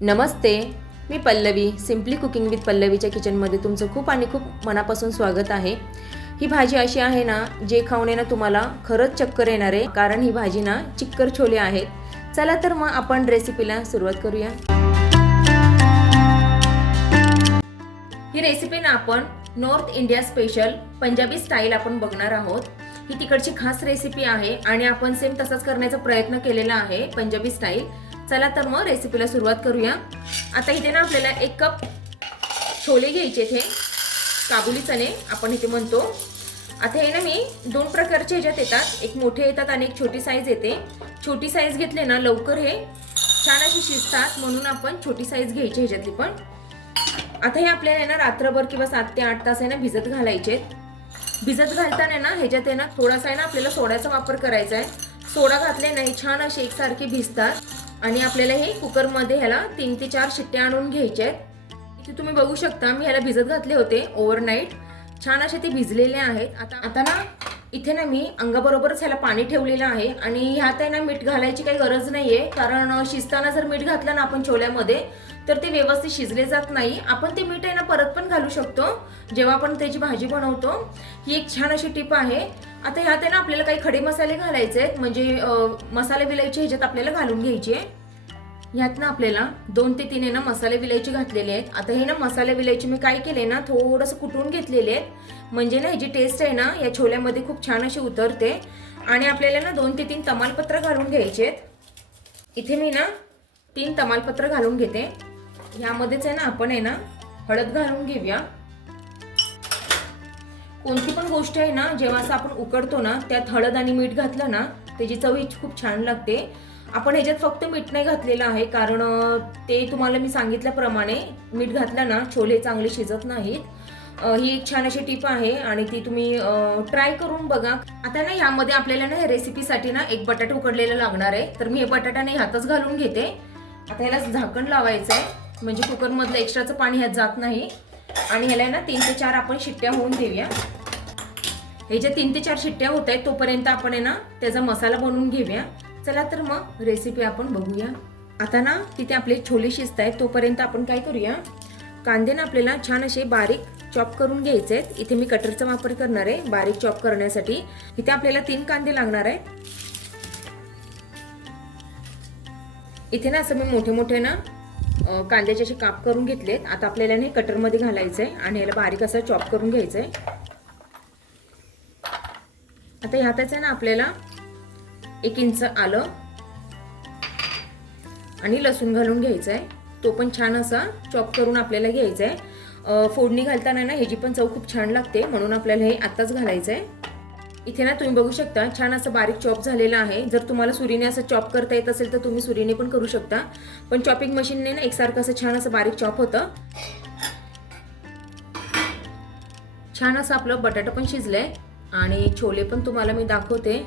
नमस्ते, मी Pallavi. Simply cooking with पल्लवीच्या किचनमध्ये तुमचं खूप आणि खूप मनापासून स्वागत आहे. ही भाजी अशी आहे ना, जे खाऊन ना तुम्हाला खरंच चक्कर येणार आहे, कारण ही भाजी ना चिक्कर छोले आहेत. चला तर मग आपण रेसिपीला सुरुवात करूया. ही रेसिपी ना आपण north India special Punjabi style आपण बघणार आहोत. ही तिकडची खास रेसिपी आहे आणि आपण सेम तसाच करण्याचा प्रयत्न केलेला आहे पंजाबी स्टाईल. चला तर मग रेसिपीला सुरुवात करूया. आता इथे ना आपल्याला 1 कप छोले घ्यायचे, थे काबुली चणे आपण इथे म्हणतो. आता हे ना मी 2 प्रकारचे ह्याच्यात येतात, एक मोठे येतात आणि एक छोटी साईज येते. छोटी साईज घेतले ना लवकर हे छान अशी शिजतात, म्हणून आपण छोटी साईज घ्यायची ह्याच्यातली. पण आता हे आपल्याला ना रात्रभर किंवा 7 ते 8 तास आहे ना भिजत घालायचे. भिजत घालताना ना ह्याच्यात आहे ना थोडासा आहे ना आपल्याला सोड्याचा वापर करायचा आहे. सोडा घातले नाही छान असे एकसारखे भिजतात आणि आपल्याला हे कुकरमध्ये ह्याला 3 ते 4 शिट्ट्या आणून घ्यायच्या आहेत. इथे तुम्ही बघू शकता मी ह्याला भिजत घातले होते ओव्हरनाईट. छान असे ते भिजलेले आहेत. आता ना इथे ना मी अंगाबरोबरच ह्याला पाणी ठेवलेलं आहे आणि ह्यात आहे ना मीठ घालायची काही गरज नाहीये, कारण शिजताना जर मीठ घातलं ना आपण छोल्यामध्ये तर ते व्यवस्थित शिजले जात नाही. आपण ते मीठ आहे ना परत पण घालू शकतो जेव्हा आपण त्याची भाजी बनवतो. ही एक छान अशी टिप आहे. आता ह्यात आहे ना आपल्याला काही खडे मसाले घालायचे आहेत, म्हणजे मसाले विलायची ह्याच्यात आपल्याला घालून घ्यायचे. ह्यात ना आपल्याला 2 ते 3 आहे ना मसाले विलायची घातलेले आहेत. आता हे ना मसाले विलायची मी काय केले ना थोडंसं कुटून घेतलेले आहेत, म्हणजे ना ह्याची टेस्ट आहे ना या छोल्यामध्ये खूप छान अशी उतरते. आणि आपल्याला ना 2 ते 3 तमालपत्र घालून घ्यायचे आहेत. इथे मी ना 3 तमालपत्र घालून घेते. ह्यामध्येच आहे ना आपण आहे ना हळद घालून घेऊया. कोणती पण गोष्ट आहे ना जेव्हा असं आपण उकडतो ना त्यात हळद आणि मीठ घातलं ना त्याची चव ही खूप छान लागते. आपण ह्याच्यात फक्त मीठ नाही घातलेलं आहे, कारण ते तुम्हाला मी सांगितल्याप्रमाणे मीठ घातलं ना छोले चांगले शिजत नाहीत. ही एक छान अशी टिप आहे आणि ती तुम्ही ट्राय करून बघा. आता ना ह्यामध्ये आपल्याला ना या रेसिपीसाठी ना 1 बटाटा उकडलेला लागणार आहे, तर मी हे बटाटा नाही ह्यातच घालून घेते. आता ह्याला झाकण लावायचं आहे, म्हणजे कुकरमधलं एक्स्ट्राचं पाणी ह्यात जात नाही. आणि ह्याला ना 3 ते 4 आपण शिट्ट्या होऊन देऊया. हे जे 3 ते 4 शिट्ट्या होत आहेत तोपर्यंत आपण आहे ना त्याचा मसाला बनवून घेऊया. चला तर मग रेसिपी आपण बघूया. आता ना तिथे आपले छोले शिजत आहेत तोपर्यंत आपण काय करूया, कांदे ना आपल्याला छान असे बारीक चॉप करून घ्यायचे आहेत. इथे मी कटरचा वापर करणार आहे बारीक चॉप करण्यासाठी. इथे आपल्याला 3 कांदे लागणार आहे. इथे ना असं मी मोठे मोठे ना कांद्याचे असे काप करून घेतलेत. आता आपल्याला हे कटरमध्ये घालायचं आहे आणि याला बारीक असं चॉप करून घ्यायचं आहे. आता ह्यातच आहे ना आपल्याला 1 इंच आलं आणि लसूण घालून घ्यायचं आहे. तो पण छान असा चॉप करून आपल्याला घ्यायचा आहे. फोडणी घालताना ना ह्याची पण चव खूप छान लागते, म्हणून आपल्याला हे आत्ताच घालायचं आहे. इथे ना तुम्ही बघू शकता छान असं बारीक चॉप झालेलं आहे. जर तुम्हाला सुरीने असं चॉप करता येत असेल तर तुम्ही सुरीने पण करू शकता, पण चॉपिंग मशीनने ना एकसारखं असं छान असं बारीक चॉप होतं. छान असं आपलं बटाटा पण शिजलंय आणि छोले पण तुम्हाला मी दाखवते.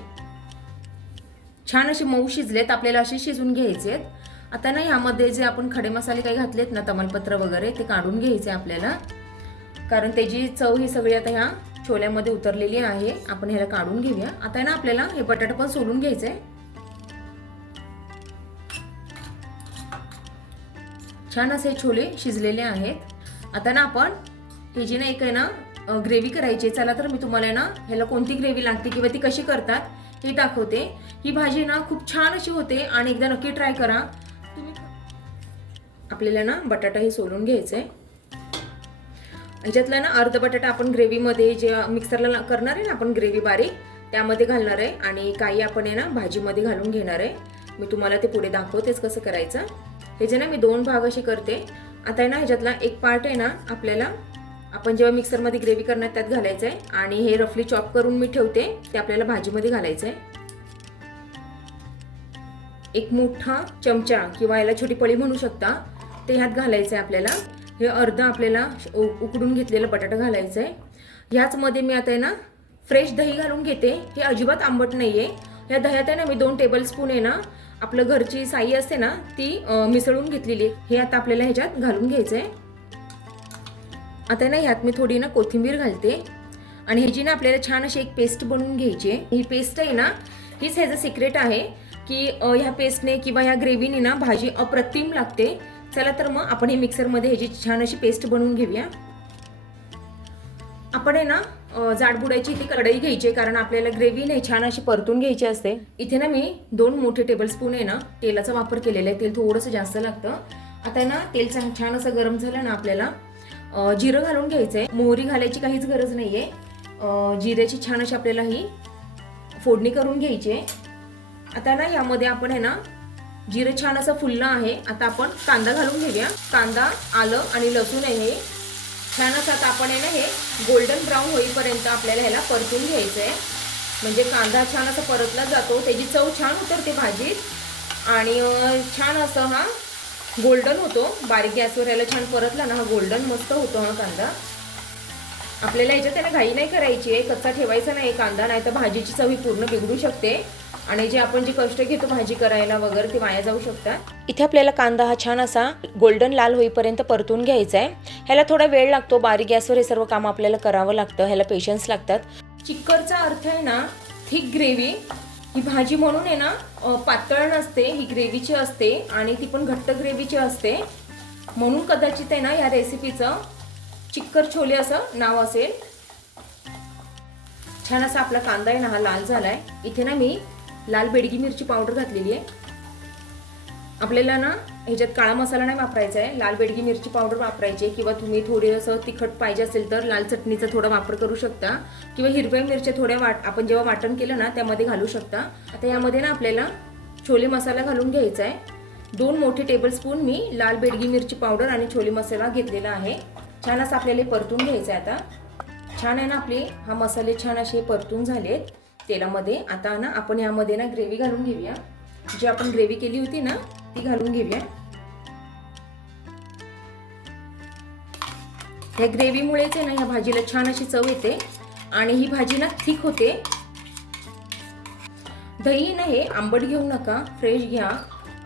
छान असे मऊ शिजलेत, आपल्याला असे शिजून घ्यायचे आहेत. आता ना ह्यामध्ये जे आपण खडे मसाले काही घातलेत ना तमालपत्र वगैरे ते काढून घ्यायचे आपल्याला, कारण त्याची चव ही सगळी आता ह्या छोल्यामध्ये उतरलेली आहे. आपण ह्याला काढून घेऊया. आता ना आपल्याला हे बटाटा पण सोलून घ्यायचे आहे. छान असे छोले शिजलेले आहेत. आता ना आपण हे जी ना एक आहे ना ग्रेव्ही करायची. चला तर मी तुम्हाला ना ह्याला कोणती ग्रेव्ही लागते किंवा ती कशी करतात हे दाखवते. ही भाजी ना खूप छान अशी होते आणि एकदा नक्की ट्राय करा तुम्ही. आपल्याला ना बटाटा हे सोलून घ्यायचं आहे. ह्याच्यातला ना अर्ध बटाटा आपण ग्रेव्हीमध्ये जे मिक्सरला करणार आहे ना आपण ग्रेव्ही बारीक त्यामध्ये घालणार आहे आणि काही आपण आहे ना भाजीमध्ये घालून घेणार आहे. मी तुम्हाला ते पुढे दाखवतेच कसं करायचं. हे जे ना मी 2 भाग असे करते. आता आहे ना ह्याच्यातला एक पार्ट आहे ना आपल्याला आपण जेव्हा मिक्सरमध्ये ग्रेव्ही करणार त्यात घालायचं आहे आणि हे रफली चॉप करून मी ठेवते ते आपल्याला भाजीमध्ये घालायचं आहे. 1 मोठा चमचा किंवा याला छोटी पळी म्हणू शकता ते ह्यात घालायचं आहे आपल्याला. हे अर्ध आपल्याला उकडून घेतलेलं बटाटा घालायचं आहे. ह्याचमध्ये मी आता आहे ना फ्रेश दही घालून घेते. हे अजिबात आंबट नाही आहे. ह्या दह्यात आहे ना मी 2 टेबलस्पून आहे ना आपलं घरची साई असते ना ती मिसळून घेतलेली. हे आता आपल्याला ह्याच्यात घालून घ्यायचं आहे. आता ना ह्यात मी थोडी ना कोथिंबीर घालते आणि ह्याची ना आपल्याला छान अशी एक पेस्ट बनवून घ्यायची आहे. ही पेस्ट आहे ना हीच ह्याचं सिक्रेट आहे की ह्या पेस्टने किंवा ह्या ग्रेव्हीने ना भाजी अप्रतिम लागते. चला तर मग आपण हे मिक्सरमध्ये ह्याची छान अशी पेस्ट बनवून घेऊया. आपण आहे ना जाडबुडाची ती कढई घ्यायची, कारण आपल्याला ग्रेव्ही नाही छान अशी परतून घ्यायची असते. इथे ना मी 2 मोठे टेबलस्पून आहे ना तेलाचा वापर केलेला आहे. तेल थोडंसं जास्त लागतं. आता ना तेल छान असं गरम झालं ना, आपल्याला जिरं घालून घ्यायचं आहे. मोहरी घालायची काहीच गरज नाही आहे. जिऱ्याची छान अशी आपल्याला ही फोडणी करून घ्यायची आहे. आता ना यामध्ये आपण आहे ना जिरं छान असं फुललं आहे. आता आपण कांदा घालून घेऊया. कांदा, आलं आणि लसूण आहे हे छान असं आता आपण आहे ना हे गोल्डन ब्राऊन होईपर्यंत आपल्याला ह्याला परतून घ्यायचं आहे. म्हणजे कांदा छान असा परतला जातो, त्याची चव छान उतरते भाजीत आणि छान असं हा गोल्डन होतो. बारीक गॅसवर याला छान परतला ना हा गोल्डन मस्त होतो हा कांदा. आपल्याला याच्यात त्याला घाई नाही करायची आहे, कच्चा ठेवायचा नाही कांदा, नाही तर भाजीची चव ही पूर्ण बिघडू शकते आणि जे आपण जे कष्ट घेतो भाजी करायला वगैरे ते वाया जाऊ शकतात. इथे आपल्याला कांदा हा छान असा गोल्डन लाल होईपर्यंत परतून घ्यायचा आहे. ह्याला थोडा वेळ लागतो, बारीक गॅसवर हे सर्व काम आपल्याला करावं लागतं, ह्याला पेशन्स लागतात. चिक्करचा अर्थ आहे ना थिक ग्रेव्ही. ही भाजी म्हणून आहे ना पातळ नसते, ही ग्रेव्हीची असते आणि ती पण घट्ट ग्रेव्हीची असते. म्हणून कदाचित आहे ना या रेसिपीचं चिक्कर छोले असं नाव असेल. छान असा आपला कांदा आहे ना हा लाल झालाय. इथे ना मी लाल बेडगी मिरची पावडर घातलेली आहे. आपल्याला ना ह्याच्यात काळा मसाला नाही वापरायचा आहे, लाल बेडगी मिरची पावडर वापरायची आहे. किंवा तुम्ही थोडंसं तिखट पाहिजे असेल तर लाल चटणीचा थोडा वापर करू शकता किंवा हिरव्या मिरच्या थोड्या आपण जेव्हा वाटण केलं ना त्यामध्ये घालू शकता. आता यामध्ये ना आपल्याला छोले मसाला घालून घ्यायचा आहे. 2 मोठे टेबलस्पून मी लाल बेडगी मिरची पावडर आणि छोले मसाला घेतलेला आहे. छान असं आपल्याला परतून घ्यायचं आहे. आता छान आहे ना आपले हा मसाले छान असे परतून झालेत तेलामध्ये. आता ना आपण यामध्ये ना ग्रेव्ही घालून घेऊया. जी आपण ग्रेव्ही केली होती ना ती घालून घेऊया. या ग्रेव्हीमुळेच आहे ना या भाजीला छान अशी चव येते आणि ही भाजी ना थिक होते. दही ना हे आंबट घेऊ नका, फ्रेश घ्या.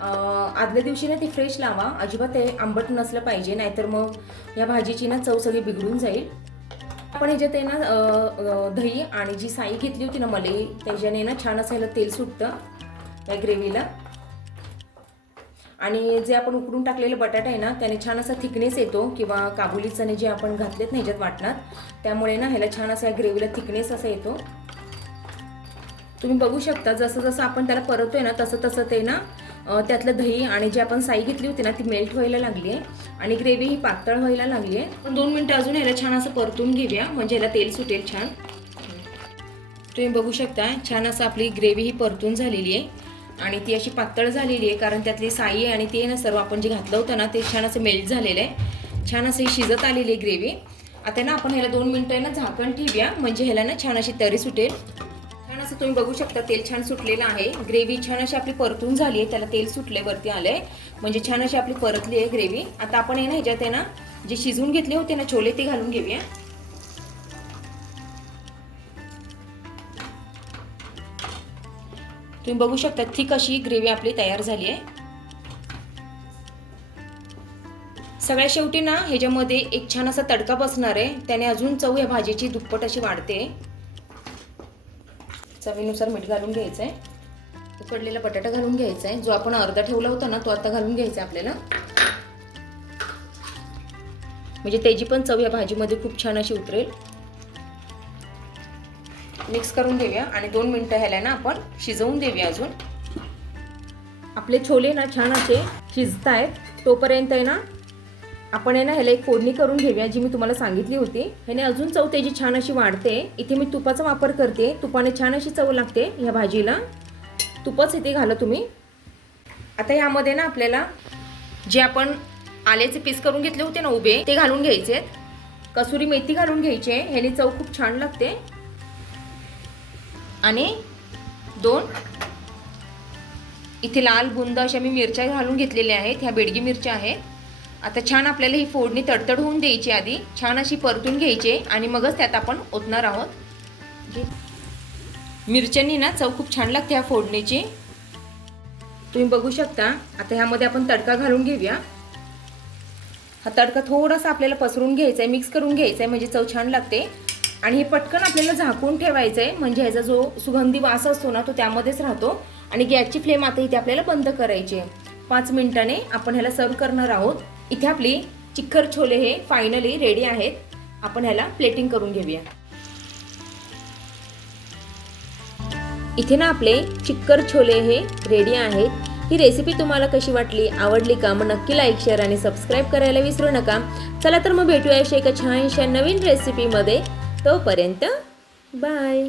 आदल्या दिवशी ना ती फ्रेश लावा, अजिबात ते आंबट नसलं पाहिजे, नाहीतर मग या भाजीची ना चव सगळी बिघडून जाईल. आपण ह्याच्यात आहे ना दही आणि जी साई घेतली होती ना मलाई, त्याच्याने ना छान असं ह्याला तेल सुटतं या ग्रेव्हीला. आणि जे आपण उकडून टाकलेले बटाटा आहे ना त्याने छान असा थिकनेस येतो, किंवा काबुली चणे जे आपण घातलेत ना ह्याच्यात वाटणात, त्यामुळे ना ह्याला छान असा या ग्रेव्हीला थिकनेस असा येतो. तुम्ही बघू शकता जसं जसं आपण त्याला परततोय ना तसं तसं ते ना त्यातलं दही आणि जी आपण साई घेतली होती ना ती मेल्ट व्हायला लागली आहे आणि ग्रेव्ही ही पातळ व्हायला लागली आहे. पण 2 मिनिटं अजून ह्याला छान असं परतून घेऊया, म्हणजे ह्याला तेल सुटेल छान. तुम्ही बघू शकता छान असं आपली ग्रेव्ही ही परतून झालेली आहे आणि ती अशी पातळ झालेली आहे, कारण त्यातली साई आहे आणि ते ना सर्व आपण जे घातलं होतं ना ते छान असं मेल्ट झालेलं आहे. छान असं शिजत आलेली आहे ग्रेव्ही. आता ना आपण ह्याला 2 मिनिटं ना झाकण ठेवूया, म्हणजे ह्याला ना छान अशी तरी सुटेल. छान असं तुम्ही बघू शकता तेल छान सुटलेलं आहे. ग्रेव्ही छान अशी आपली परतून झाली आहे, त्याला तेल सुटले वरती आलंय, म्हणजे छान अशी आपली परतली आहे ग्रेव्ही. आता आपण आहे ना ह्याच्यात आहे ना जे शिजवून घेतले होते ना छोले ते घालून घेऊया. तुम्ही बघू शकता थिक अशी ग्रेव्ही आपली तयार झाली आहे. सगळ्या शेवटी ना ह्याच्यामध्ये एक छान असा तडका बसणार आहे, त्याने अजून चव या भाजीची दुप्पट अशी वाढते. चवीनुसार मीठ घालून घ्यायचं आहे. उकडलेला बटाटा घालून घ्यायचा आहे, जो आपण अर्धा ठेवला होता ना तो आता घालून घ्यायचा आहे आपल्याला, म्हणजे त्याची पण चव या भाजीमध्ये खूप छान अशी उतरेल. मिक्स करून देऊया आणि 2 मिनिटं ह्याला ना आपण शिजवून देऊया. अजून आपले छोले ना छान असे शिजतायत, तोपर्यंत आहे ना आपण आहे ना ह्याला एक फोडणी करून घेऊया, जी मी तुम्हाला सांगितली होती. ह्याने अजून चव त्याची छान अशी वाढते. इथे मी तुपाचा वापर करते, तुपाने छान अशी चव लागते ह्या भाजीला. तुपच इथे घाला तुम्ही. आता यामध्ये ना आपल्याला जे आपण आल्याचे पीस करून घेतले होते ना उभे, ते घालून घ्यायचे. कसुरी मेथी घालून घ्यायची, ह्याने चव खूप छान लागते. आणि 2 इथे लाल बुंद अशा मी मिरच्या घालून घेतलेल्या आहेत, ह्या बेडगी मिरच्या आहेत. आता छान आपल्याला ही फोडणी तडतड होऊन द्यायची, आधी छान अशी परतून घ्यायची आणि मगच त्यात आपण ओतणार आहोत. मिरच्यांनी ना चव खूप छान लागते ह्या फोडणीची, तुम्ही बघू शकता. आता ह्यामध्ये आपण तडका घालून घेऊया. हा तडका थोडासा आपल्याला पसरून घ्यायचा आहे, मिक्स करून घ्यायचा आहे, म्हणजे चव छान लागते. आणि हे पटकन आपल्याला झाकून ठेवायचं आहे, म्हणजे ह्याचा जो सुगंधी वास असतो ना तो त्यामध्येच राहतो. आणि गॅसची फ्लेम आता इथे आपल्याला बंद करायची आहे. 5 मिनिटाने आपण ह्याला सर्व करणार आहोत. इथे आपली चिक्कर छोले हे फायनली रेडी आहेत. आपण ह्याला प्लेटिंग करून घेऊया. इथे ना आपले चिक्कर छोले हे रेडी आहेत. ही रेसिपी तुम्हाला कशी वाटली, आवडली का? मग नक्की लाईक, शेअर आणि सबस्क्राईब करायला विसरू नका. चला तर मग भेटूया अशा एका छानशा नवीन रेसिपीमध्ये. तोपर्यंत बाय.